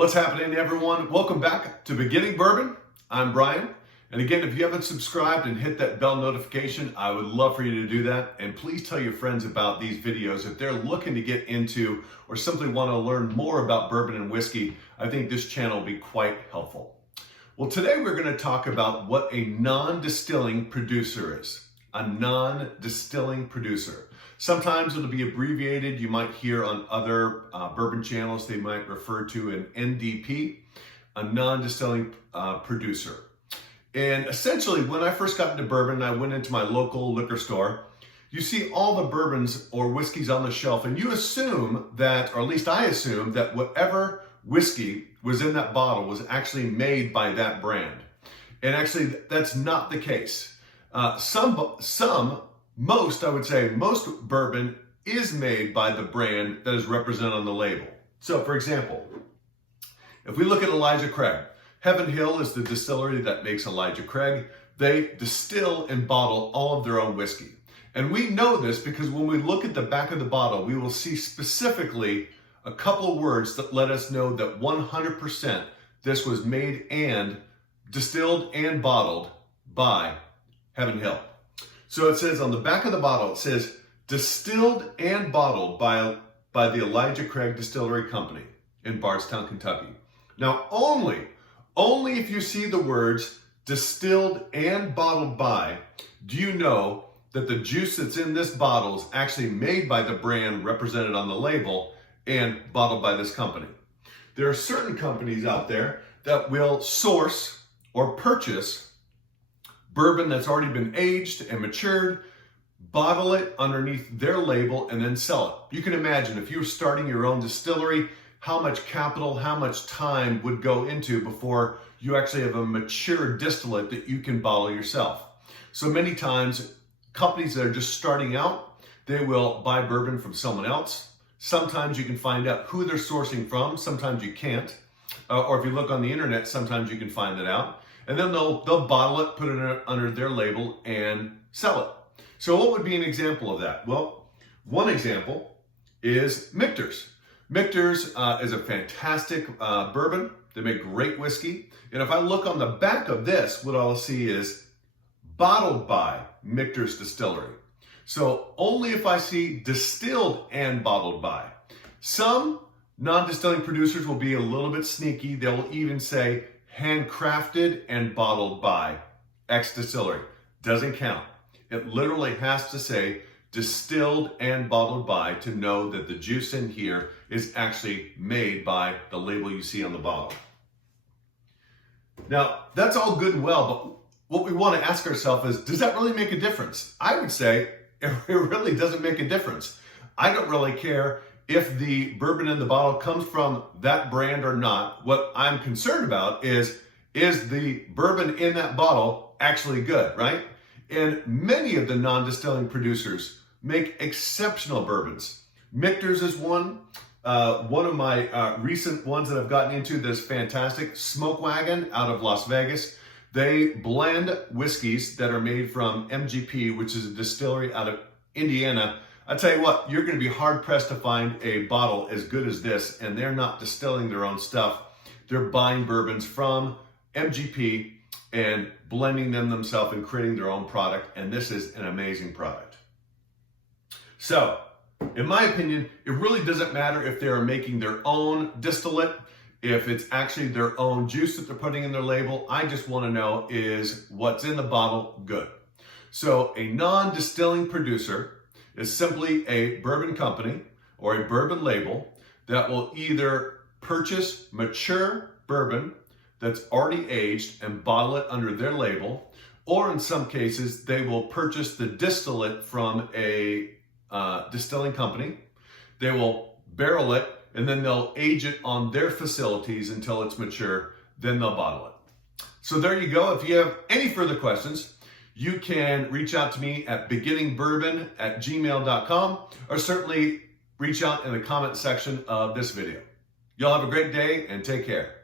What's happening, everyone? Welcome back to Beginning Bourbon. I'm Brian. And again, if you haven't subscribed and hit that bell notification, I would love for you to do that. And please tell your friends about these videos. If they're looking to get into or simply want to learn more about bourbon and whiskey, I think this channel will be quite helpful. Well, today we're going to talk about what a non-distilling producer is. A non-distilling producer. Sometimes it'll be abbreviated. You might hear on other bourbon channels, they might refer to an NDP, a non-distilling producer. And essentially, when I first got into bourbon, I went into my local liquor store. You see all the bourbons or whiskeys on the shelf, and you assume that, or at least I assume, that whatever whiskey was in that bottle was actually made by that brand. And actually, that's not the case. Most bourbon is made by the brand that is represented on the label. So, for example, if we look at Elijah Craig, Heaven Hill is the distillery that makes Elijah Craig. They distill and bottle all of their own whiskey. And we know this because when we look at the back of the bottle, we will see specifically a couple of words that let us know that 100% this was made and distilled and bottled by Heaven Hill. So it says on the back of the bottle, it says distilled and bottled by the Elijah Craig Distillery Company in Bardstown, Kentucky. Now only if you see the words distilled and bottled by, do you know that the juice that's in this bottle is actually made by the brand represented on the label and bottled by this company. There are certain companies out there that will source or purchase bourbon that's already been aged and matured, bottle it underneath their label, and then sell it. You can imagine if you were starting your own distillery, how much capital, how much time would go into before you actually have a mature distillate that you can bottle yourself. So many times, companies that are just starting out, they will buy bourbon from someone else. Sometimes you can find out who they're sourcing from, sometimes you can't. Or if you look on the internet, sometimes you can find that out. And then they'll bottle it, put it under their label, and sell it. So what would be an example of that? Well, one example is Michter's. Michter's is a fantastic bourbon. They make great whiskey. And if I look on the back of this, what I'll see is bottled by Michter's Distillery. So only if I see distilled and bottled by. Some non-distilling producers will be a little bit sneaky. They'll even say handcrafted and bottled by X distillery. Doesn't count. It literally has to say distilled and bottled by to know that the juice in here is actually made by the label you see on the bottle. Now, that's all good and well, but what we want to ask ourselves is, does that really make a difference? I would say it really doesn't make a difference. I don't really care if the bourbon in the bottle comes from that brand or not. What I'm concerned about is the bourbon in that bottle actually good, right? And many of the non-distilling producers make exceptional bourbons. Michter's is one. One of my recent ones that I've gotten into that's fantastic, Smoke Wagon out of Las Vegas. They blend whiskeys that are made from MGP, which is a distillery out of Indiana. I tell you what, you're going to be hard pressed to find a bottle as good as this, and they're not distilling their own stuff. They're buying bourbons from MGP and blending them themselves and creating their own product, and this is an amazing product. So, in my opinion, it really doesn't matter if they're making their own distillate, if it's actually their own juice that they're putting in their label. I just want to know, is what's in the bottle good? So, a non-distilling producer is simply a bourbon company or a bourbon label that will either purchase mature bourbon that's already aged and bottle it under their label, or in some cases, they will purchase the distillate from a distilling company. They will barrel it, and then they'll age it on their facilities until it's mature, then they'll bottle it. So there you go. If you have any further questions, you can reach out to me at beginningbourbon@gmail.com, or certainly reach out in the comment section of this video. Y'all have a great day and take care.